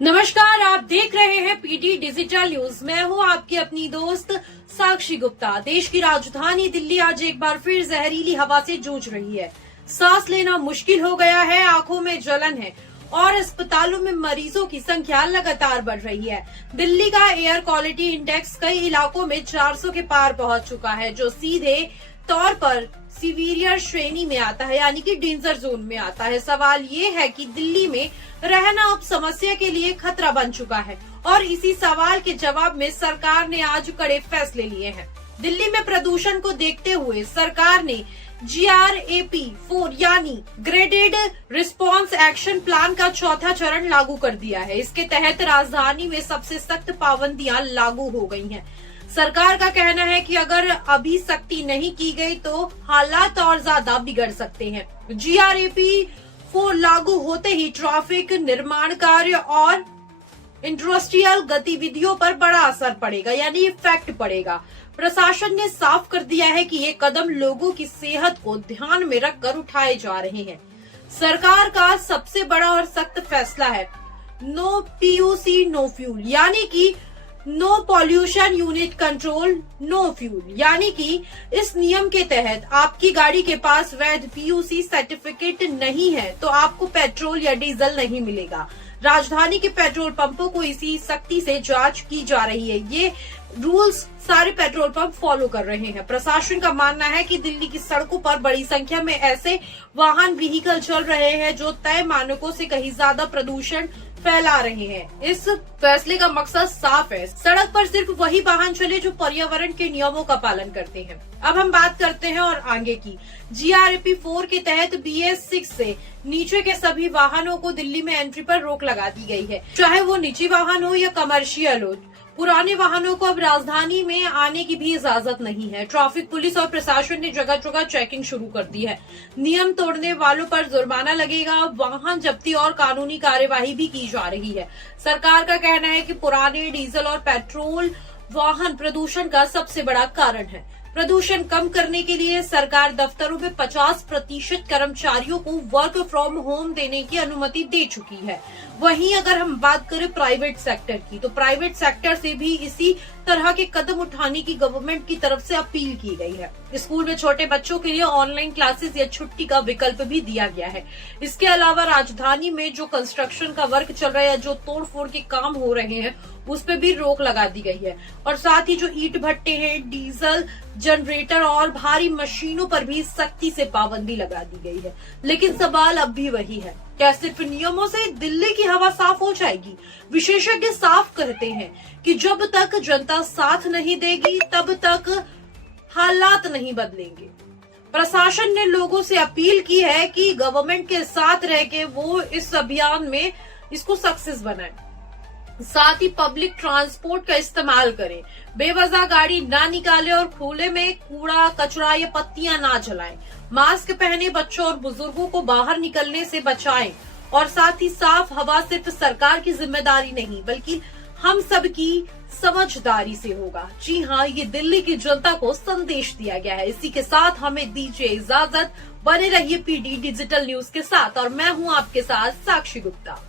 नमस्कार, आप देख रहे हैं पीटी डिजिटल न्यूज। मैं हूं आपकी अपनी दोस्त साक्षी गुप्ता। देश की राजधानी दिल्ली आज एक बार फिर जहरीली हवा से जूझ रही है। सांस लेना मुश्किल हो गया है, आंखों में जलन है और अस्पतालों में मरीजों की संख्या लगातार बढ़ रही है। दिल्ली का एयर क्वालिटी इंडेक्स कई इलाकों में 400 के पार पहुंच चुका है, जो सीधे तौर पर सीवियर श्रेणी में आता है, यानी कि डेंजर जोन में आता है। सवाल ये है कि दिल्ली में रहना अब समस्या के लिए खतरा बन चुका है और इसी सवाल के जवाब में सरकार ने आज कड़े फैसले लिए हैं। दिल्ली में प्रदूषण को देखते हुए सरकार ने GRAP 4 यानी ग्रेडेड रिस्पांस एक्शन प्लान का चौथा चरण लागू कर दिया है। इसके तहत राजधानी में सबसे सख्त पाबंदियां लागू हो गई हैं। सरकार का कहना है कि अगर अभी सख्ती नहीं की गई तो हालात और ज्यादा बिगड़ सकते हैं। GRAP 4 लागू होते ही ट्रैफिक, निर्माण कार्य और इंडस्ट्रियल गतिविधियों पर बड़ा असर पड़ेगा, यानी इफेक्ट पड़ेगा। प्रशासन ने साफ कर दिया है कि ये कदम लोगों की सेहत को ध्यान में रखकर उठाए जा रहे हैं। सरकार का सबसे बड़ा और सख्त फैसला है नो PUC नो फ्यूल, यानी कि no pollution unit control no fuel, यानी कि इस नियम के तहत आपकी गाड़ी के पास वैध PUC सर्टिफिकेट नहीं है तो आपको पेट्रोल या डीजल नहीं मिलेगा। राजधानी के पेट्रोल पंपों को इसी सख्ती से जांच की जा रही है। ये रूल्स सारे पेट्रोल पंप फॉलो कर रहे हैं। प्रशासन का मानना है कि दिल्ली की सड़कों पर बड़ी संख्या में ऐसे वाहन व्हीकल चल रहे हैं जो तय मानकों से कहीं ज्यादा प्रदूषण फैला रहे हैं। इस फैसले का मकसद साफ है, सड़क पर सिर्फ वही वाहन चले जो पर्यावरण के नियमों का पालन करते हैं। अब हम बात करते हैं और आगे की। GRAP 4 के तहत BS6 से नीचे के सभी वाहनों को दिल्ली में एंट्री पर रोक लगा दी गई है, चाहे वो निजी वाहन हो या कमर्शियल हो। पुराने वाहनों को अब राजधानी में आने की भी इजाजत नहीं है। ट्रैफिक पुलिस और प्रशासन ने जगह जगह चेकिंग शुरू कर दी है। नियम तोड़ने वालों पर जुर्माना लगेगा, वाहन जब्ती और कानूनी कार्यवाही भी की जा रही है। सरकार का कहना है कि पुराने डीजल और पेट्रोल वाहन प्रदूषण का सबसे बड़ा कारण है। प्रदूषण कम करने के लिए सरकार दफ्तरों में 50% कर्मचारियों को वर्क फ्रॉम होम देने की अनुमति दे चुकी है। वहीं अगर हम बात करें प्राइवेट सेक्टर की, तो प्राइवेट सेक्टर से भी इसी तरह के कदम उठाने की गवर्नमेंट की तरफ से अपील की गई है। स्कूल में छोटे बच्चों के लिए ऑनलाइन क्लासेस या छुट्टी का विकल्प भी दिया गया है। इसके अलावा राजधानी में जो कंस्ट्रक्शन का वर्क चल रहा है, जो तोड़फोड़ के काम हो रहे हैं, उस पे भी रोक लगा दी गई है। और साथ ही जो ईंट भट्टे हैं, डीजल जनरेटर और भारी मशीनों पर भी सख्ती से पाबंदी लगा दी गई है। लेकिन सवाल अब भी वही है, क्या सिर्फ नियमों से दिल्ली की हवा साफ हो जाएगी? विशेषज्ञ साफ कहते हैं कि जब तक जनता साथ नहीं देगी तब तक हालात नहीं बदलेंगे। प्रशासन ने लोगों से अपील की है कि गवर्नमेंट के साथ रह के वो इस अभियान में इसको सक्सेस बनाए। साथ ही पब्लिक ट्रांसपोर्ट का इस्तेमाल करें, बेवजह गाड़ी ना निकालें और खुले में कूड़ा कचरा या पत्तियां ना जलाएं। मास्क पहने, बच्चों और बुजुर्गों को बाहर निकलने से बचाएं। और साथ ही साफ हवा सिर्फ सरकार की जिम्मेदारी नहीं बल्कि हम सब की समझदारी से होगा। जी हाँ, ये दिल्ली की जनता को संदेश दिया गया है। इसी के साथ हमें दीजिए इजाजत। बने रहिए पीटी डिजिटल न्यूज के साथ और मैं हूँ आपके साथ साक्षी गुप्ता।